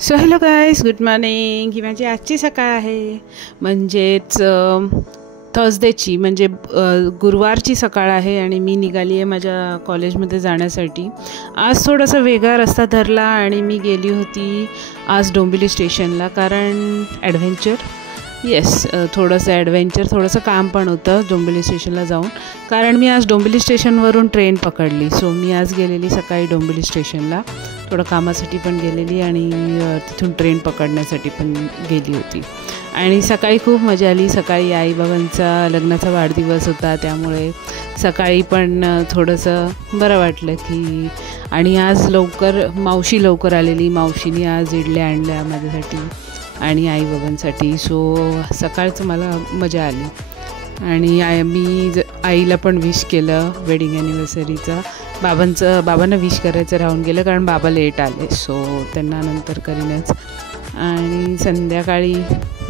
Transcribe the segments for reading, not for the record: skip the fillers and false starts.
So hello guys, good morning. ही माझी आजची सकाळ आहे, म्हणजेच थर्सडेची, म्हणजे गुरुवारची सकाळ आहे. आणि मी निघाली आहे माझ्या कॉलेजमध्ये जाण्यासाठी. आज थोडासा वेगळा रस्ता धरला आणि मी गेली होती आज डोंबिवली स्टेशनला, कारण ॲडव्हेंचर, थोडंसं ॲडव्हेंचर, थोडंसं काम पण होतं डोंबिवली स्टेशनला जाऊन, कारण मी आज डोंबिवली स्टेशनवरून ट्रेन पकडली. सो मी आज गेलेली सकाळी डोंबिवली स्टेशनला, थोडं कामासाठी पण गेलेली आणि तिथून ट्रेन पकडण्यासाठी पण गेली होती. आणि सकाळी खूप मजा आली. सकाळी आईबाबांचा लग्नाचा वाढदिवस होता, त्यामुळे सकाळी पण थोडंसं बरं वाटलं की. आणि आज मावशी लवकर आलेली. मावशीने आज इडल्या आणल्या माझ्यासाठी आणि आईबाबांसाठी. सो सकाळचं मला मजा आली. आणि मी आईला पण विश केलं वेडिंग ॲनिव्हर्सरीचा. बाबांना विश करायचं राहून गेलं, कारण बाबा लेट आले. सो त्यांना नंतर करीनच. आणि संध्याकाळी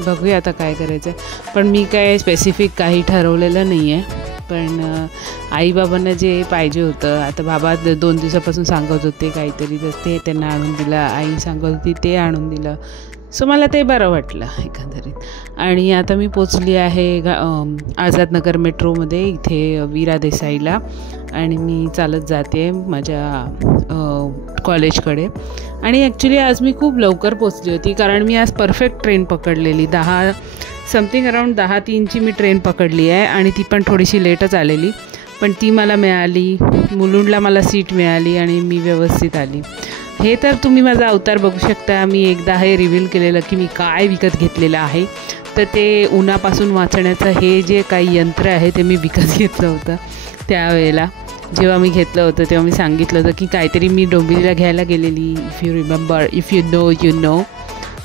बघूया आता काय करायचं. पण मी काय स्पेसिफिक काही ठरवलेलं नाही आहे. पण आईबाबांना जे पाहिजे होतं, आता बाबा 2 दिवसापासून सांगत होते काहीतरी, तर ते त्यांना आणून दिलं. आई सांगत होती ते आणून दिलं. सो मला ते बरं वाटलं एकंदरीत. आणि आता मी पोचली आहे आझादनगर मेट्रोमध्ये, इथे वीरा देसाईला. आणि मी चालत जाते माझ्या कॉलेजकडे. आणि ॲक्च्युली आज मी खूप लवकर पोचली होती, कारण मी आज परफेक्ट ट्रेन पकडलेली. 10:03ची मी ट्रेन पकडली आहे. आणि ती पण थोडीशी लेटच आलेली, पण ती मला मिळाली. मुलुंडला मला सीट मिळाली आणि मी व्यवस्थित आली. हे तर तुम्ही माझा अवतार बघू शकता. मी एकदा हे रिव्हील केलेलं की मी काय विकत घेतलेलं आहे. तर ते उन्हापासून वाचण्याचं हे जे काही यंत्र आहे ते मी विकत घेतलं होतं. त्यावेळेला जेव्हा मी घेतलं होतं तेव्हा मी सांगितलं होतं की काहीतरी मी डोंबिवलीला घ्यायला गेलेली, if you remember, if you know you know.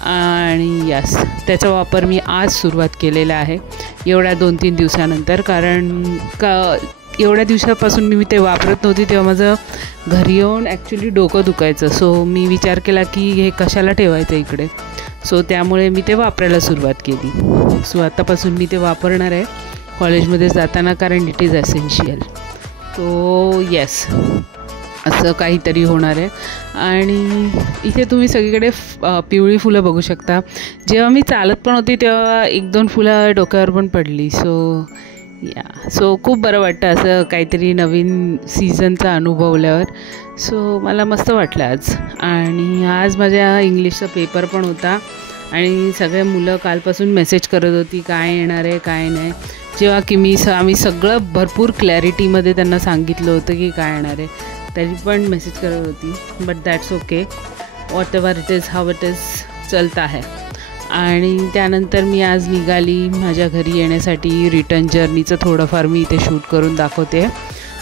आणि त्याचा वापर मी आज सुरुवात केलेला आहे, एवढ्या 2-3 दिवसानंतर. कारण एवढ्या दिवसापासून मी ते वापरत नव्हती, तेव्हा माझं घरी येऊन ॲक्च्युली डोकं दुखायचं. सो मी विचार केला की हे कशाला ठेवायचं इकडे. सो त्यामुळे मी ते वापरायला सुरुवात केली. सो आतापासून मी ते वापरणार आहे कॉलेजमध्ये जाताना, कारण इट इज एसेन्शियल. तो असं काहीतरी होणार आहे. आणि इथे तुम्ही सगळीकडे पिवळी फुलं बघू शकता. जेव्हा मी चालत पण होती तेव्हा 1-2 फुलं डोक्यावर पण पडली. सो खूप बरं वाटतं असं काहीतरी नवीन सीझनचा अनुभवल्यावर. सो मला मस्त वाटलं आज. आणि आज माझ्या इंग्लिशचा पेपर पण होता. आणि सगळे मुलं कालपासून मेसेज करत होती काय येणार आहे काय नाही. जेव्हा की आम्ही सगळं भरपूर क्लॅरिटीमध्ये त्यांना सांगितलं होतं की काय येणार आहे, तरी पण मेसेज करत होती. But that's okay, whatever it is, how it is, चलता है. आणि त्यानंतर मी आज निघाली माझ्या घरी येण्यासाठी. रिटर्न जर्नीचं थोडंफार मी इथे शूट करून दाखवते.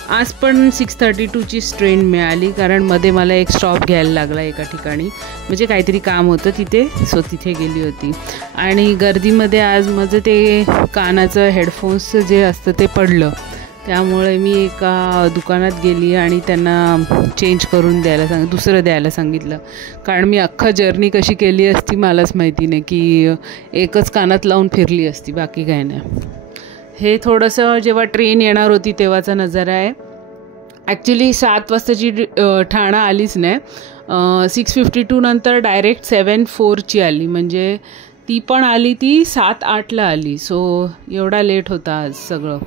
आज पण 6:32ची ट्रेन मिळाली, कारण मध्ये मला एक स्टॉप घ्यायला लागला एका ठिकाणी, म्हणजे काहीतरी काम होतं तिथे. सो तिथे गेली होती. आणि गर्दीमध्ये आज माझं ते कानाचं हेडफोन्सचं जे असतं ते पडलं, त्यामुळे मी एका दुकानात गेली आणि त्यांना चेंज करून दुसरं द्यायला सांगितलं. कारण मी अख्खा जर्नी कशी केली असती मलाच माहिती नाही, की एकच कानात लावून फिरली असती, बाकी काय नाही. हे थोडंसं जेव्हा ट्रेन येणार होती तेव्हाचा नजारा आहे. ॲक्च्युली 7 वाजताची ठाणा आलीच नाही. 6:52 नंतर डायरेक्ट 7:04ची आली, म्हणजे ती पण आली, ती 7:08ला आली. सो एवढा लेट होता आज सगळं.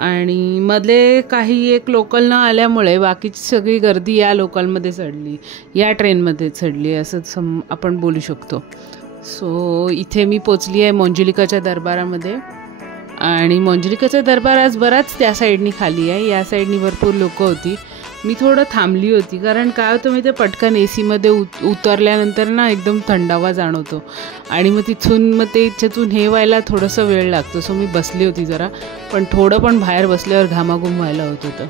आणि मधले काही एक लोकल न आल्यामुळे बाकीची सगळी गर्दी या लोकलमध्ये चढली, या ट्रेनमध्ये चढली, असं आपण बोलू शकतो. सो इथे मी पोचली आहे मंजुलिकाच्या दरबारामध्ये. आणि मंजुलिकाचा दरबार आज बराच त्या साईडनी खाली आहे, या साईडनी भरपूर लोकं होती. मी थोडं थांबली होती, कारण काय होतं मी ते पटकन एसीमध्ये उतरल्यानंतर ना एकदम थंडावा जाणवतो. आणि मग तिथून हे व्हायला थोडंसं वेळ लागतो. सो मी बसली होती जरा, पण थोडं पण बाहेर बसल्यावर घामाघूम व्हायला होत होतं.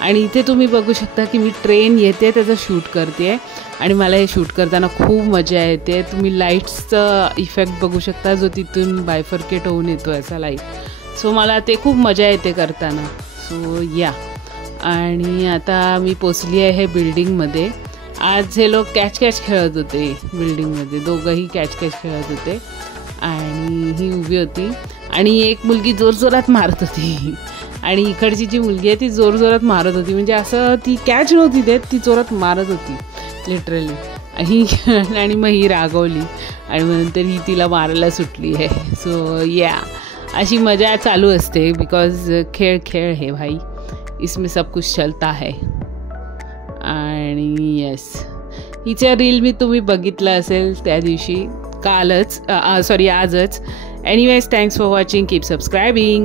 आणि इथे तुम्ही बघू शकता की मी ट्रेन येते त्याचं शूट करते आहे. आणि मला हे शूट करताना खूप मजा येते. तुम्ही लाईट्सचा इफेक्ट बघू शकता, जो तिथून बायफर्केट होऊन येतो असा लाईट. सो मला ते खूप मजा येते करताना. सो आणि आता मी पोचली आहे बिल्डिंगमध्ये. आज हे लोक कॅच खेळत होते बिल्डिंगमध्ये, दोघंही कॅच खेळत होते. आणि ही उभी होती आणि एक मुलगी जोरजोरात मारत होती. आणि इकडची जी मुलगी आहे ती जोरजोरात मारत होती, म्हणजे असं ती कॅच नव्हती देत, ती जोरात मारत होती लिटरली. आणि मग ही रागवली आणि नंतर ही तिला मारायला सुटली आहे. सो या अशी मजा चालू असते बिकॉज खेळ खेळ है भाई, इसमें सब कुछ चलता है. आणि येस, हिच्या रील मी तुम्ही बघितलं असेल त्या दिवशी, आजच. Anyways, thanks for watching, keep सबस्क्रायबिंग.